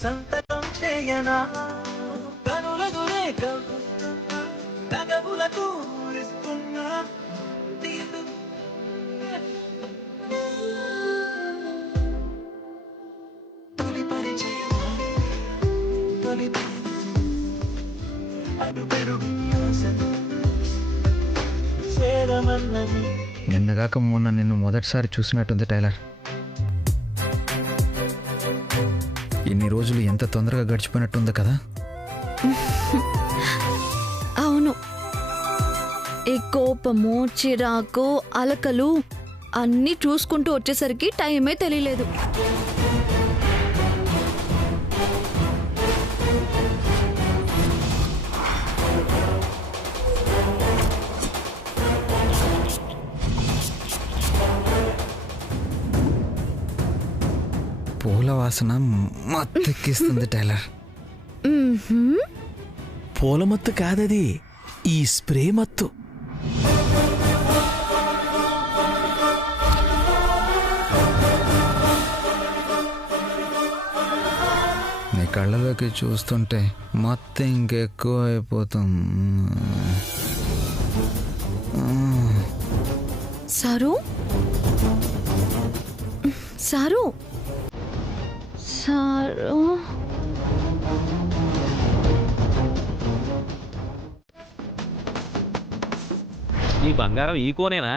సంతకం చేయనా కనులకు రేఖ తగవులకు ఇస్తున్నా తీరు తొలి పరిచయం తొలి అడు పెరుగు చేరమన్నది. నిన్నగాక మొన్న నిన్ను మొదటిసారి చూసినట్టుంది టైలర్. ఇన్ని రోజులు ఎంత తొందరగా గడిచిపోయినట్టుంది కదా. అవును, ఈ కోపము, చిరాకు, అలకలు అన్నీ చూసుకుంటూ వచ్చేసరికి టైమే తెలియలేదు. పూల వాసన మత్తెక్కిస్తుంది టైలర్. పూల మత్తు కాదది, ఈ స్ప్రే మత్తు. నీ కళ్ళలోకి చూస్తుంటే మత్తు ఇంకెక్కువ అయిపోతుంది. సారు సారు సారు ఈ బంగారం ఈ కోనేనా?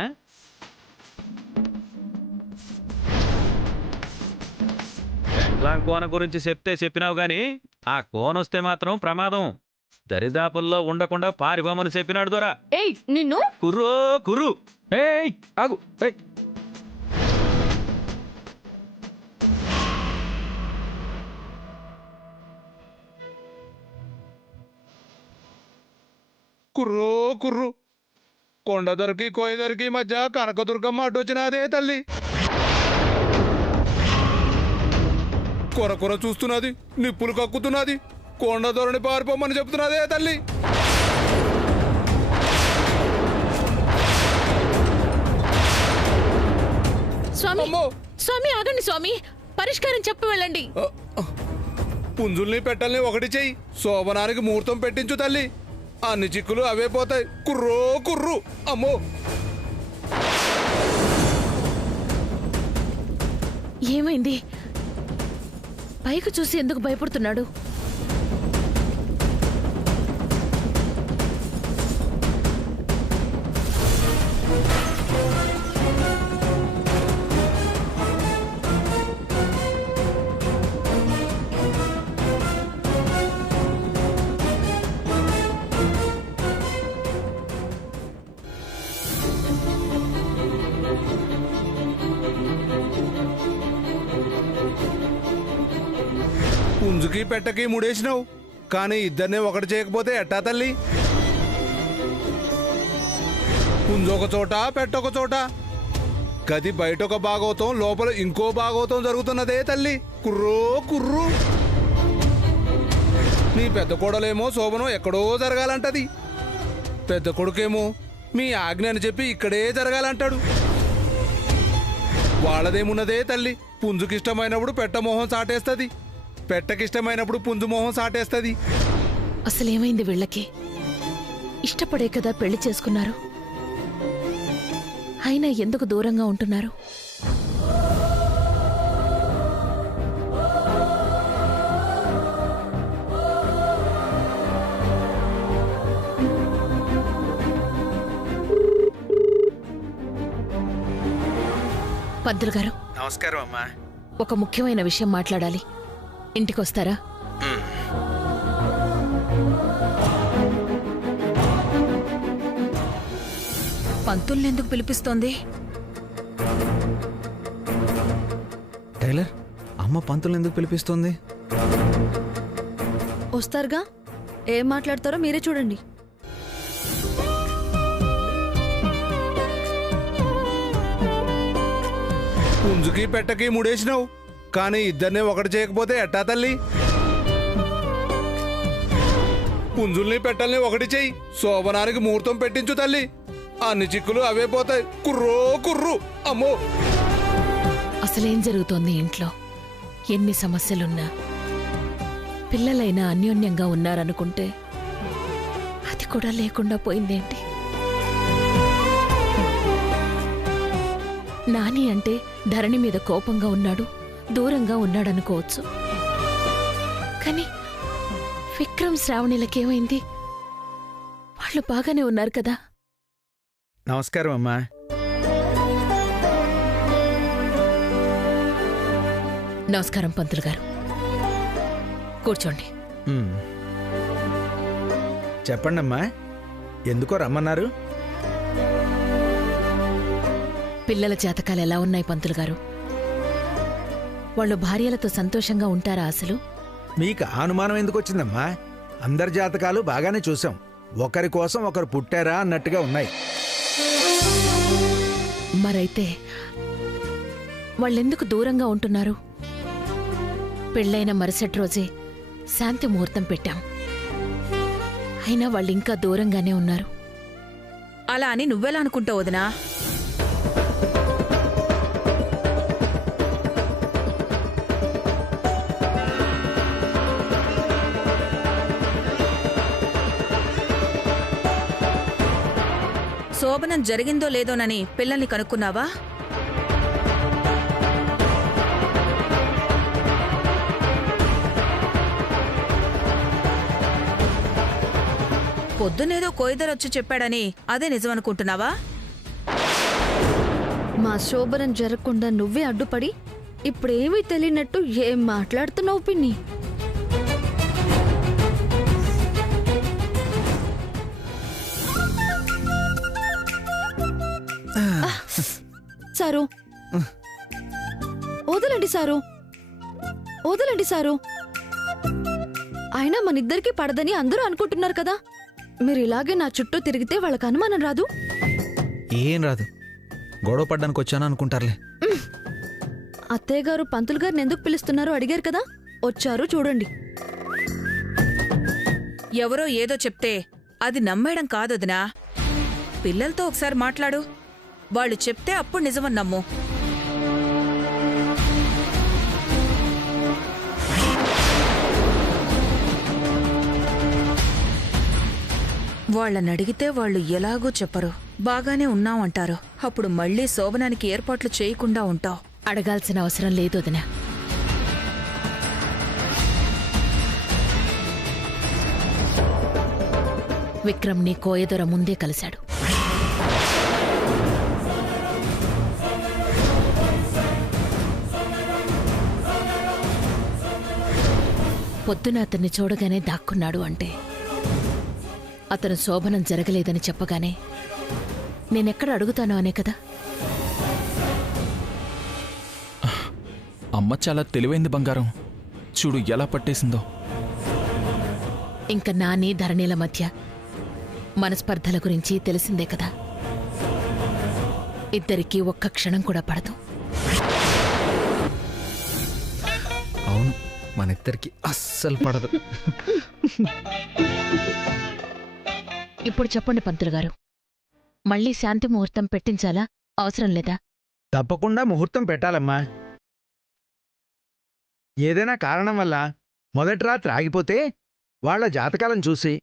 కోన గురించి చెప్పినావు గాని ఆ కోన వస్తే మాత్రం ప్రమాదం. దరిదాపుల్లో ఉండకుండా పారిపోమని చెప్పినాడు దొరా. ఏయ్ నిన్ను కుర్రో కుర్రు. ఏయ్ ఆగు. ఏయ్ కుర్రో కుర్రు. కొండ దొరికి కోయ దొరికి మధ్య కనకదుర్గమ్మ అడ్డొచ్చినాదే తల్లి. కొర చూస్తున్నది, నిప్పులు కక్కుతున్నది, కొండ దొరని పారిపోమని చెప్తున్నదే తల్లి. స్వామి స్వామి ఆగండి స్వామి, పరిష్కారం చెప్పి వెళ్ళండి. పుంజుల్ని పెట్టల్ని ఒకటి చెయ్యి, శోభనానికి ముహూర్తం పెట్టించు తల్లి. అన్ని చిక్కులు అవే పోతాయి. కుర్రో కుర్రు. అమ్మో ఏమైంది? పైకి చూసి ఎందుకు భయపడుతున్నాడు? పుంజుకి పెట్టకి ముడేసినావు, కానీ ఇద్దరినే ఒకటి చేయకపోతే ఎట్టా తల్లి? పుంజు ఒక చోట, పెట్టొక చోట. గది బయట ఒక భాగవతం, లోపల ఇంకో భాగవతం జరుగుతున్నదే తల్లి. కుర్రో కుర్రు. నీ పెద్ద కోడలేమో శోభనం ఎక్కడో జరగాలంటది, పెద్ద కొడుకేమో మీ ఆజ్ఞ అని చెప్పి ఇక్కడే జరగాలంటాడు. వాళ్ళదేమున్నదే తల్లి, పుంజుకిష్టమైనప్పుడు పెట్ట మొహం సాటేస్తుంది, పెట్టకిష్టమైనప్పుడు పుంజు మొహం సాటేస్తుంది. అసలేమైంది వీళ్ళకి? ఇష్టపడే కదా పెళ్లి చేసుకున్నారు, అయినా ఎందుకు దూరంగా ఉంటున్నారు? పంతులు గారు నమస్కారం అమ్మా. ఒక ముఖ్యమైన విషయం మాట్లాడాలి, ఇంటికొస్తారా? పంతుల్ని పిలిపిస్తోంది? టైలర్, అమ్మ పంతులు ఎందుకు పిలిపిస్తుంది? వస్తారుగా, ఏం మాట్లాడతారో మీరే చూడండి. పుంజుకి పెట్టకి ముడేసినావు, కానీ ఇద్దరినే ఒకటి చేయకపోతే ఎట్టా తల్లి? పుంజుల్ని పెట్టల్ని ఒకటి చెయ్యి, శోభనానికి ముహూర్తం పెట్టించు తల్లి. అన్ని చిక్కులు అవే పోతాయి. కుర్రో కుర్రు. అమ్మో అసలేం జరుగుతోంది ఇంట్లో? ఎన్ని సమస్యలున్నా పిల్లలైనా అన్యోన్యంగా ఉన్నారనుకుంటే అది కూడా లేకుండా పోయిందేంటి? నాని అంటే ధరణి మీద కోపంగా ఉన్నాడు, దూరంగా ఉన్నాడనుకోవచ్చు. కానీ విక్రమ్ శ్రావణిలకేమైంది? వాళ్ళు బాగానే ఉన్నారు కదా? నమస్కారం అమ్మా. నమస్కారం పంతులు గారు, కూర్చోండి. చెప్పండమ్మా, ఎందుకో రమ్మన్నారు? పిల్లల జాతకాలు ఎలా ఉన్నాయి పంతులు గారు? వాళ్ళు భార్యలతో సంతోషంగా ఉంటారా అసలు? మీకు అనుమానం ఎందుకు వచ్చిందమ్మా? అందరి జాతకాలు బాగానే చూసాం. ఒకరి కోసం ఒకరు పుట్టారా అన్నట్టుగా ఉన్నాయి. మరైతే వాళ్ళెందుకు దూరంగా ఉంటున్నారు? పెళ్ళైన మరుసటి రోజే శాంతి ముహూర్తం పెట్టాం, అయినా వాళ్ళింకా దూరంగానే ఉన్నారు. అలా అని నువ్వెలా అనుకుంటావు వదినా? శోభనం జరిగిందో లేదోనని పిల్లల్ని కనుక్కున్నావా? పొద్దునేదో కోయిదరొచ్చి చెప్పాడని అదే నిజమనుకుంటున్నావా? మా శోభనం జరగకుండా నువ్వే అడ్డుపడి ఇప్పుడేమీ తెలియనట్టు ఏం మాట్లాడుతున్నావు పిన్ని? సారు, వదలండి సారు, వదలండి సారు. అయినా మనిద్దరికీ పడదని అందరూ అనుకుంటున్నారు కదా. మీరు ఇలాగే నా చుట్టూ తిరిగితే వాళ్ళకి అనుమానం రాదు? ఏం రాదు, గొడవ పడ్డానికి వచ్చాను అనుకుంటారులే. అత్తయ్య గారు పంతులు గారిని ఎందుకు పిలుస్తున్నారో అడిగారు కదా, వచ్చారు చూడండి. ఎవరో ఏదో చెప్తే అది నమ్మేయడం కాదొదినా. పిల్లలతో ఒకసారి మాట్లాడు, వాళ్ళు చెప్తే అప్పుడు నిజమని నమ్ము. వాళ్ళని అడిగితే వాళ్ళు ఎలాగూ చెప్పరు, బాగానే ఉన్నామంటారు. అప్పుడు మళ్ళీ శోభనానికి ఏర్పాట్లు చేయకుండా ఉంటావు. అడగాల్సిన అవసరం లేదు వదినా. విక్రమ్ని కోయదొర ముందే కలిశాడు. పొద్దున అతన్ని చూడగానే దాక్కున్నాడు అంటే అతను శోభనం జరగలేదని చెప్పగానే నేనెక్కడ అడుగుతానో అనే కదా. అమ్మ చాలా తెలివైంది బంగారం, చూడు ఎలా పట్టేసిందో. ఇంక నాని ధరణిల మధ్య మనస్పర్ధల గురించి తెలిసిందే కదా. ఇద్దరికీ ఒక్క క్షణం కూడా పడదు. అవును, మనిద్దరికి అస్సలు పడదు. ఇప్పుడు చెప్పండి పంతులు గారు, మళ్ళీ శాంతి ముహూర్తం పెట్టించాలా, అవసరం లేదా? తప్పకుండా ముహూర్తం పెట్టాలమ్మా. ఏదైనా కారణం వల్ల మొదటి రాత్రి ఆగిపోతే వాళ్ళ జాతకాలను చూసి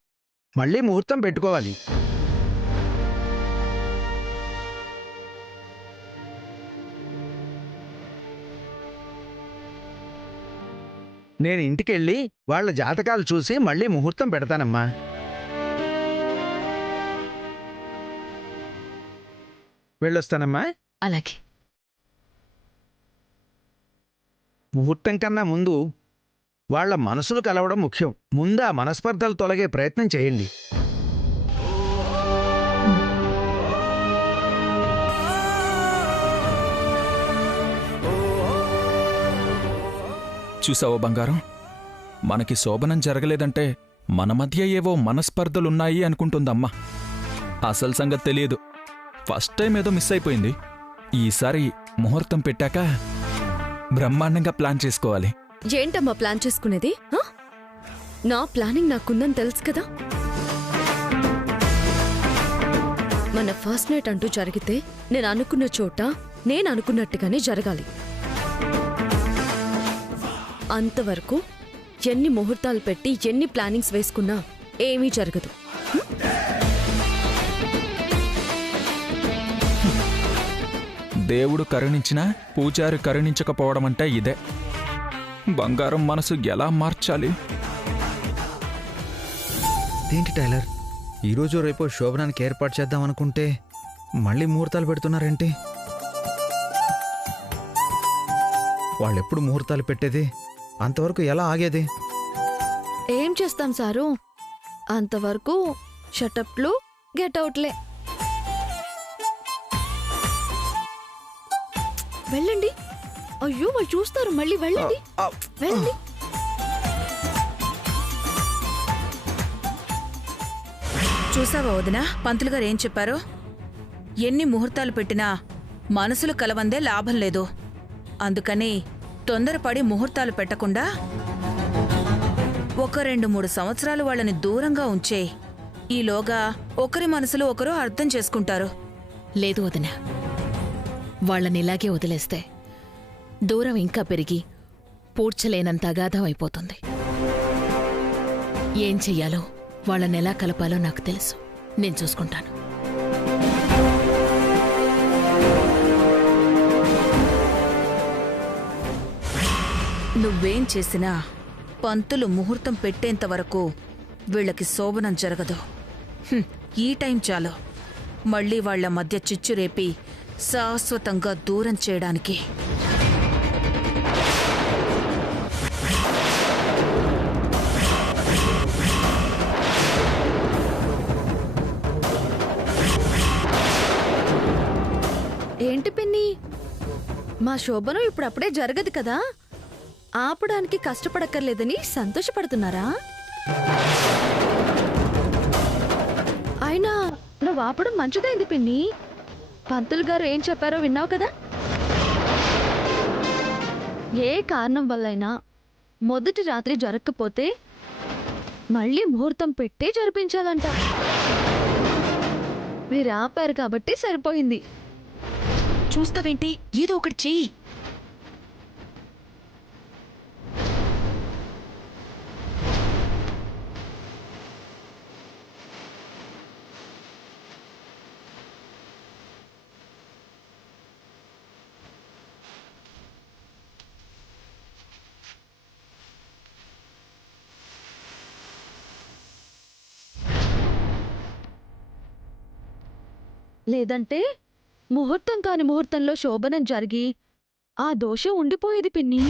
మళ్ళీ ముహూర్తం పెట్టుకోవాలి. నేను ఇంటికెళ్ళి వాళ్ళ జాతకాలు చూసి మళ్ళీ ముహూర్తం పెడతానమ్మా. వెళ్ళొస్తానమ్మా. అలాగే. ముహూర్తం కన్నా ముందు వాళ్ళ మనసులు కలవడం ముఖ్యం. ముందు ఆ మనస్పర్ధలు తొలగే ప్రయత్నం చేయండి. చూసావో బంగారం, మనకి శోభనం జరగలేదంటే మన మధ్య ఏవో మనస్పర్ధలున్నాయి అనుకుంటుందమ్మా. అసలు సంగతి తెలియదు. ఫస్ట్ టైం ఏదో మిస్ అయిపోయింది. ఈసారి ముహూర్తం పెట్టాక బ్రహ్మాండంగా ప్లాన్ చేసుకోవాలి. ఏంటమ్మా ప్లాన్ చేసుకునేది? నా ప్లానింగ్ నాకుందని తెలుసు కదా. మన ఫస్ట్ నైట్ అంటూ జరిగితే నేను అనుకున్న చోట నేను అనుకున్నట్టుగానే జరగాలి. అంతవరకు ఎన్ని ముహూర్తాలు పెట్టి ఎన్ని ప్లానింగ్స్ వేసుకున్నా ఏమీ జరగదు. దేవుడు కరుణించినా పూజారి కరుణించకపోవడం అంటే ఇదే. బంగారం మనసు ఎలా మార్చాలి? ఏంటి టైలర్, ఈరోజు రేపో శోభనానికి ఏర్పాటు చేద్దాం అనుకుంటే మళ్ళీ ముహూర్తాలు పెడుతున్నారేంటి? వాళ్ళెప్పుడు ముహూర్తాలు పెట్టేది? అంతవరకు ఎలా ఆగేది? ఏం చేస్తాం సారు, అంతవరకు షటప్లు గెటౌట్లే. వెళ్ళండి. అయ్యో వాళ్ళు చూస్తారు, మళ్ళీ వెళ్ళండి వెళ్ళండి. చూసావా వదినా, పంతులు గారు ఏం చెప్పారో? ఎన్ని ముహూర్తాలు పెట్టినా మనసులు కలవందే లాభం లేదు. అందుకని తొందరపడి ముహూర్తాలు పెట్టకుండా 1-2-3 సంవత్సరాలు వాళ్ళని దూరంగా ఉంచే. ఈలోగా ఒకరి మనసులు ఒకరు అర్థం చేసుకుంటారు. లేదు వదిన, వాళ్ళని ఇలాగే వదిలేస్తే దూరం ఇంకా పెరిగి పూడ్చలేనంత అగాధం అయిపోతుంది. ఏం చెయ్యాలో, వాళ్ళనెలా కలపాలో నాకు తెలుసు. నేను చూసుకుంటాను. నువ్వేం చేసినా పంతులు ముహూర్తం పెట్టేంత వరకు వీళ్ళకి శోభనం జరగదు. ఈ టైం చాలు మళ్ళీ వాళ్ల మధ్య చిచ్చు రేపి శాశ్వతంగా దూరం చేయడానికి. ఏంటి పిన్ని, మా శోభనం ఇప్పుడప్పుడే జరగదు కదా, ఆపడానికి కష్టపడక్కర్లేదని సంతోషపడుతున్నారా? అయినా నువ్వు ఆపడం మంచిదైంది పిన్ని. పంతులు గారు ఏం చెప్పారో విన్నావు కదా? ఏ కారణం వల్లైనా మొదటి రాత్రి జరగకపోతే మళ్ళీ ముహూర్తం పెట్టే జరిపించాలంట. మీరు ఆపారు కాబట్టి సరిపోయింది. చూస్తావేంటి, ఏదో ఒకటి చెయ్యి. లేదంటే ముహూర్తం కాని ముహూర్తంలో శోభనం జరిగి ఆ దోషం ఉండిపోయేది పిన్ని.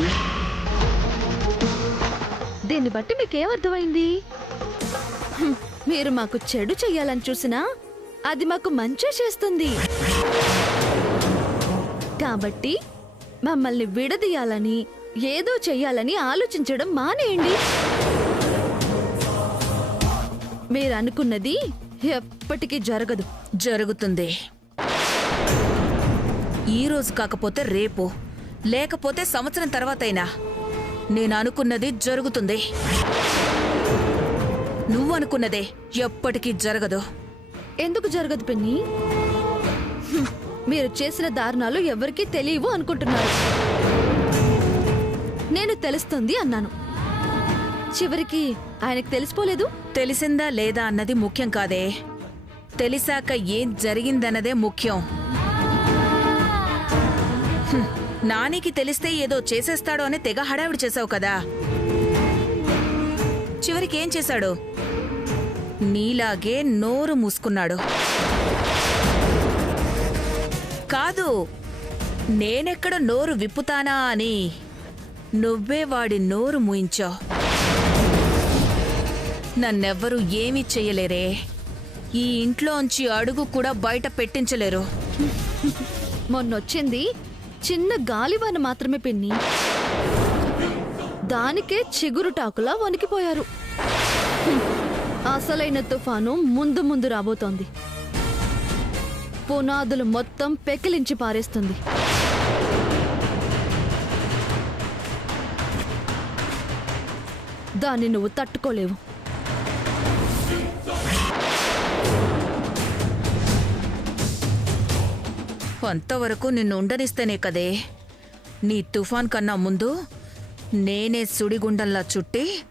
దీన్ని బట్టి మీకేమర్థమైంది? మీరు మాకు చెడు చెయ్యాలని చూసినా అది మాకు మంచే చేస్తుంది. కాబట్టి మమ్మల్ని విడదీయాలని, ఏదో చెయ్యాలని ఆలోచించడం మానేయండి. మీరనుకున్నది ఎప్పటికీ జరగదు. జరుగుతుంది. ఈరోజు కాకపోతే రేపు, లేకపోతే సంవత్సరం తర్వాతైనా నేను అనుకున్నది జరుగుతుంది. నువ్వు అనుకున్నదే ఎప్పటికీ జరగదు. ఎందుకు జరగదు పిన్ని? మీరు చేసిన దారుణాలు ఎవరికీ తెలియవు అనుకుంటున్నారు. నేను తెలుస్తుంది అన్నాను. చివరికి ఆయనకు తెలిసిపోలేదు. తెలిసిందా లేదా అన్నది ముఖ్యం కాదే, తెలిసాక ఏం జరిగిందన్నదే ముఖ్యం. నానికి తెలిస్తే ఏదో చేసేస్తాడో అని తెగ హడావిడి చేసావు కదా. చివరికి ఏం చేశాడు? నీలాగే నోరు మూసుకున్నాడు. కాదు, నేనెక్కడ నోరు విప్పుతానా అని నువ్వే వాడి నోరు మూయించావు. నన్నెవ్వరూ ఏమీ చెయ్యలేరే. ఈ ఇంట్లోంచి అడుగు కూడా బయట పెట్టించలేరు. మొన్నొచ్చింది చిన్న గాలివాన మాత్రమే పిన్ని. దానికే చిగురుటాకులా వణికిపోయారు. అసలైన తుఫాను ముందు ముందు రాబోతోంది. పునాదులు మొత్తం పెకిలించి పారేస్తుంది. దాన్ని నువ్వు తట్టుకోలేవు. అంతవరకు నిన్ను ఉండనిస్తేనే కదే నీ తుఫాన్ కన్నా ముందు నేనే సుడిగుండంలా చుట్టి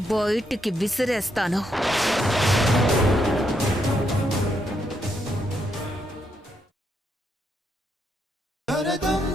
బయటికి విసిరేస్తాను. భరతం